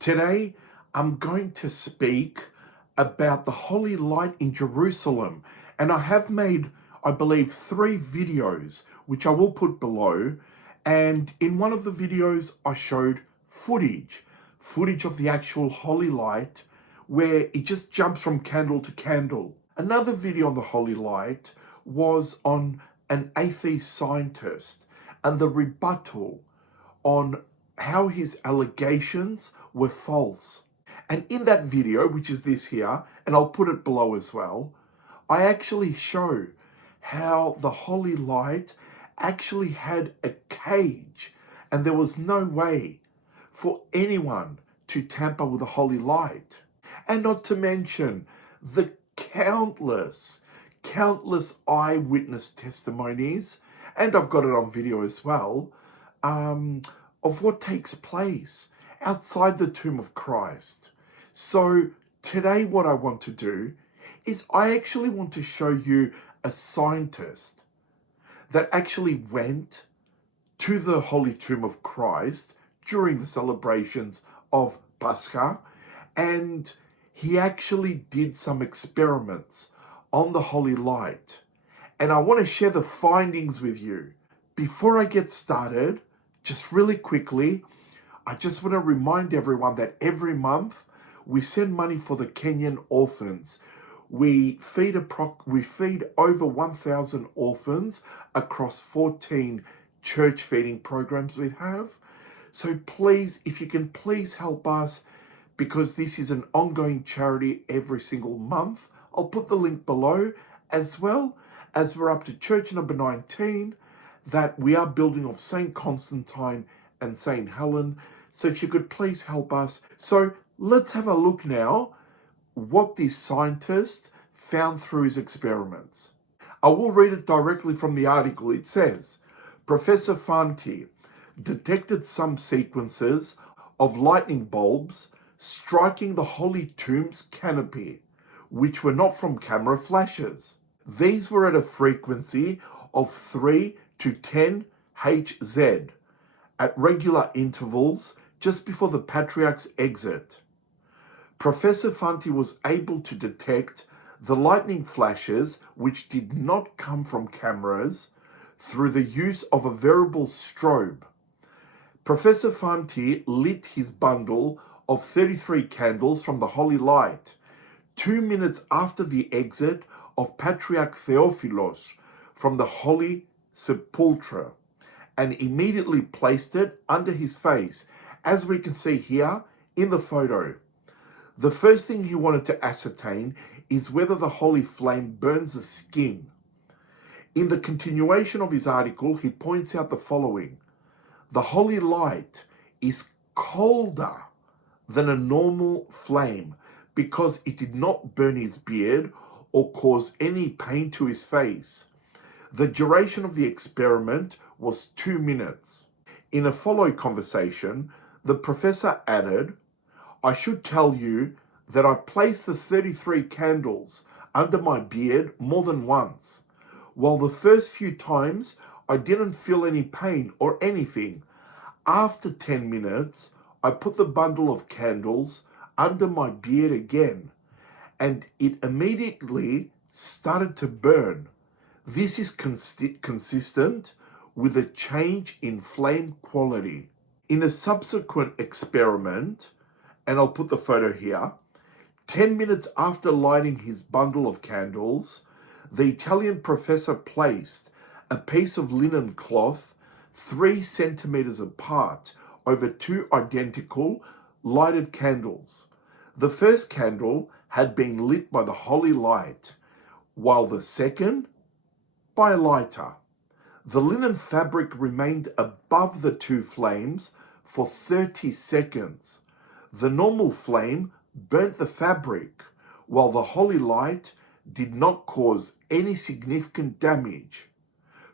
Today, I'm going to speak about the Holy Light in Jerusalem, and I have made, I believe, 3 videos, which I will put below. And in one of the videos, I showed footage of the actual Holy Light, where it just jumps from candle to candle. Another video on the Holy Light was on an atheist scientist and the rebuttal on how his allegations were false. And in that video, which is this here, and I'll put it below as well, I actually show how the Holy Light actually had a cage, and there was no way for anyone to tamper with the Holy Light. And not to mention the countless eyewitness testimonies, and I've got it on video as well, of what takes place outside the tomb of Christ. So today what I want to do is I actually want to show you a scientist that actually went to the Holy Tomb of Christ during the celebrations of Pascha, and he actually did some experiments on the Holy Light. And I want to share the findings with you. Before I get started, just really quickly, I just want to remind everyone that every month we send money for the Kenyan Orphans. We feed over 1,000 orphans across 14 church feeding programs we have. So please, if you can please help us, because this is an ongoing charity every single month. I'll put the link below, as well as we're up to church number 19 that we are building of St. Constantine and St. Helen. So if you could please help us. So let's have a look now what this scientist found through his experiments. I will read it directly from the article. It says, Professor Fanti detected some sequences of lightning bulbs striking the Holy Tomb's canopy, which were not from camera flashes. These were at a frequency of 3 to 10 Hz at regular intervals just before the Patriarch's exit. Professor Fanti was able to detect the lightning flashes, which did not come from cameras, through the use of a variable strobe. Professor Fanti lit his bundle of 33 candles from the Holy Light 2 minutes after the exit of Patriarch Theophilos from the Holy Sepulchre, and immediately placed it under his face, as we can see here in the photo. The first thing he wanted to ascertain is whether the holy flame burns the skin. In the continuation of his article, he points out the following. The holy light is colder than a normal flame because it did not burn his beard or cause any pain to his face. The duration of the experiment was 2 minutes. In a follow conversation, the professor added, I should tell you that I placed the 33 candles under my beard more than once. While the first few times I didn't feel any pain or anything, after 10 minutes, I put the bundle of candles under my beard again, and it immediately started to burn. This is consistent with a change in flame quality. In a subsequent experiment, and I'll put the photo here, 10 minutes after lighting his bundle of candles, the Italian professor placed a piece of linen cloth 3 centimeters apart over 2 identical lighted candles. The first candle had been lit by the holy light, while the second by a lighter. The linen fabric remained above the 2 flames for 30 seconds. The normal flame burnt the fabric, while the holy light did not cause any significant damage.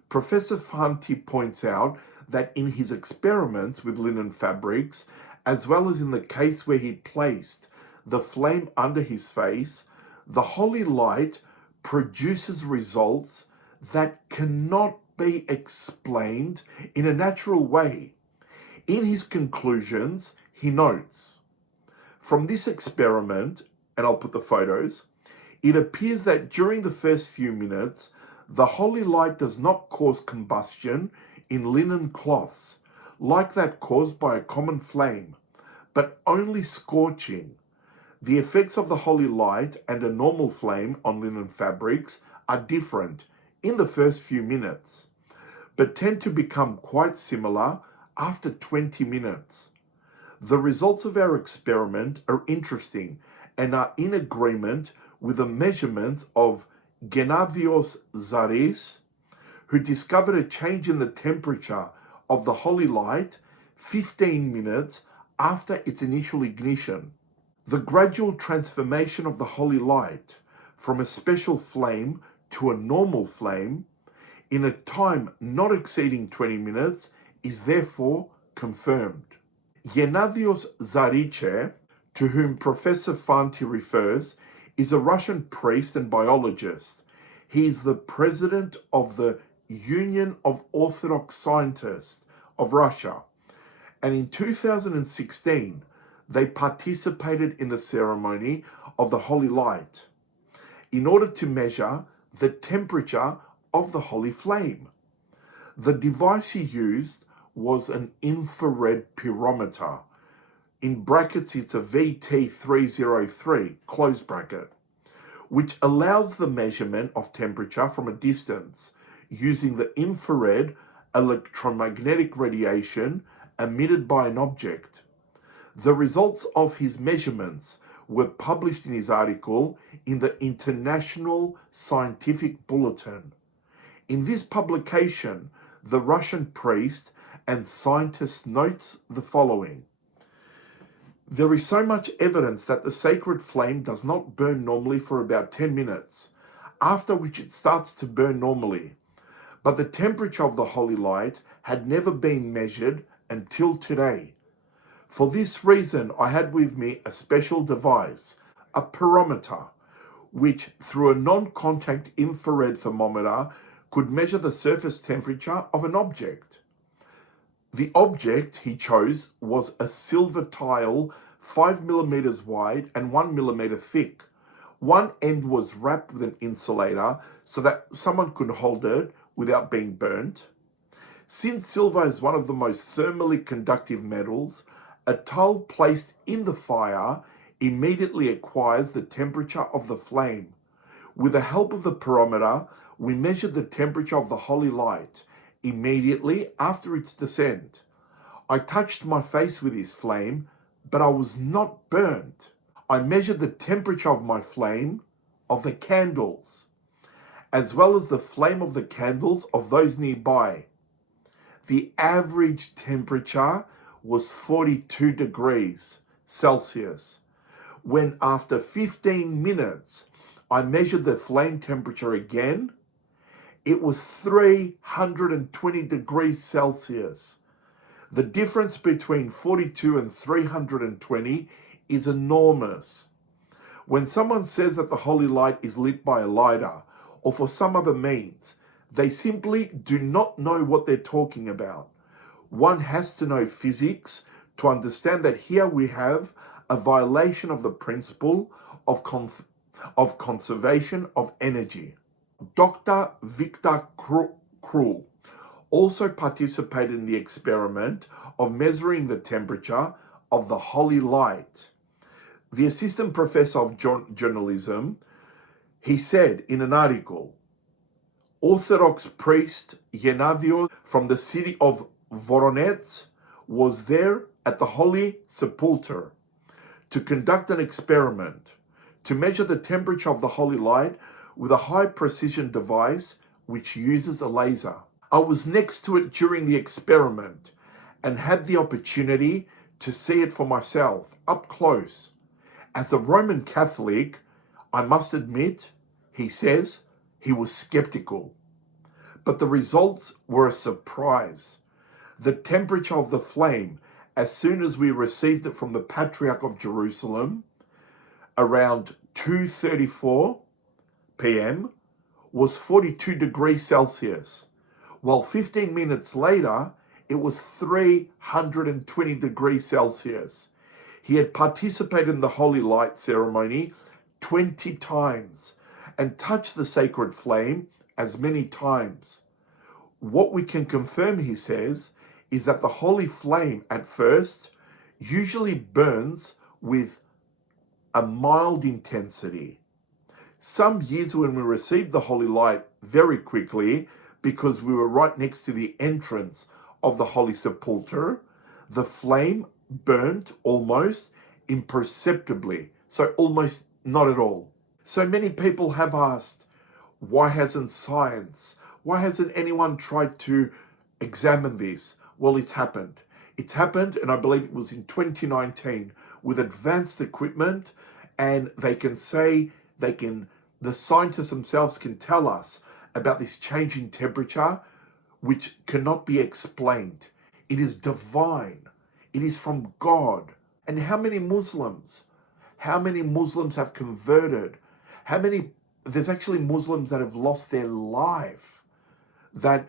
Professor Fanti points out that in his experiments with linen fabrics, as well as in the case where he placed the flame under his face, the holy light produces results that cannot be explained in a natural way. In his conclusions, he notes, From this experiment, and I'll put the photos, it appears that during the first few minutes, the holy light does not cause combustion in linen cloths, like that caused by a common flame, but only scorching. The effects of the holy light and a normal flame on linen fabrics are different in the first few minutes, but tend to become quite similar after 20 minutes. The results of our experiment are interesting and are in agreement with the measurements of Gennadios Zaris, who discovered a change in the temperature of the holy light 15 minutes after its initial ignition. The gradual transformation of the holy light from a special flame to a normal flame in a time not exceeding 20 minutes is therefore confirmed. Gennadios Zariche, to whom Professor Fanti refers, is a Russian priest and biologist. He is the president of the Union of Orthodox Scientists of Russia, and in 2016 they participated in the ceremony of the holy light in order to measure the temperature of the holy flame. The device he used was an infrared pyrometer. In brackets, it's a VT303, close bracket, which allows the measurement of temperature from a distance using the infrared electromagnetic radiation emitted by an object. The results of his measurements were published in his article in the International Scientific Bulletin. In this publication, the Russian priest and scientist notes the following. There is so much evidence that the sacred flame does not burn normally for about 10 minutes, after which it starts to burn normally. But the temperature of the holy light had never been measured until today. For this reason, I had with me a special device, a pyrometer, which through a non-contact infrared thermometer could measure the surface temperature of an object. The object he chose was a silver tile 5 millimeters wide and 1 millimeter thick. One end was wrapped with an insulator so that someone could hold it without being burnt. Since silver is one of the most thermally conductive metals, a tile placed in the fire immediately acquires the temperature of the flame. With the help of the pyrometer, we measured the temperature of the holy light immediately after its descent. I touched my face with his flame, but I was not burnt. I measured the temperature of my flame, of the candles, as well as the flame of the candles of those nearby. The average temperature was 42 degrees Celsius. When after 15 minutes, I measured the flame temperature again, it was 320 degrees Celsius. The difference between 42 and 320 is enormous. When someone says that the holy light is lit by a lighter or for some other means, they simply do not know what they're talking about. One has to know physics to understand that here we have a violation of the principle of conservation of energy. Dr. Victor Krull also participated in the experiment of measuring the temperature of the holy light. The assistant professor of journalism, he said in an article, Orthodox priest Gennadios from the city of Voronezh was there at the Holy Sepulchre to conduct an experiment to measure the temperature of the holy light with a high precision device which uses a laser. I was next to it during the experiment and had the opportunity to see it for myself up close. As a Roman Catholic, I must admit, he says, he was skeptical. But the results were a surprise. The temperature of the flame, as soon as we received it from the Patriarch of Jerusalem, around 2:34 p.m., was 42 degrees Celsius, while 15 minutes later, it was 320 degrees Celsius. He had participated in the holy light ceremony 20 times and touched the sacred flame as many times. What we can confirm, he says, is that the holy flame at first usually burns with a mild intensity. Some years when we received the holy light very quickly, because we were right next to the entrance of the Holy Sepulchre, the flame burnt almost imperceptibly, so almost not at all. So many people have asked, why hasn't science, why hasn't anyone tried to examine this? Well, it's happened. It's happened, and I believe it was in 2019, with advanced equipment, and the scientists themselves can tell us about this change in temperature, which cannot be explained. It is divine. It is from God. And how many Muslims have converted? There's actually Muslims that have lost their life, that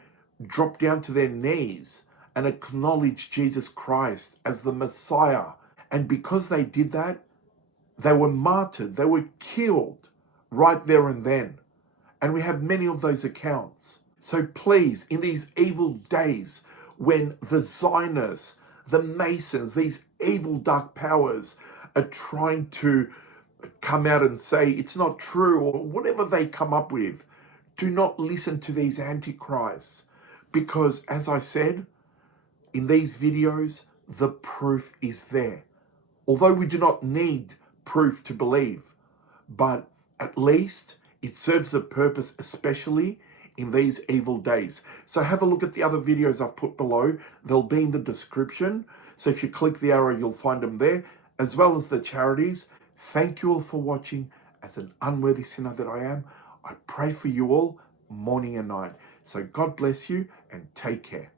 drop down to their knees and acknowledge Jesus Christ as the Messiah. And because they did that, they were martyred, they were killed right there and then. And we have many of those accounts. So please, in these evil days, when the Zionists, the Masons, these evil dark powers are trying to come out and say it's not true, or whatever they come up with, do not listen to these antichrists. Because as I said, in these videos, the proof is there. Although we do not need proof to believe, but at least it serves a purpose, especially in these evil days. So have a look at the other videos I've put below. They'll be in the description. So if you click the arrow, you'll find them there, as well as the charities. Thank you all for watching. As an unworthy sinner that I am, I pray for you all morning and night. So God bless you and take care.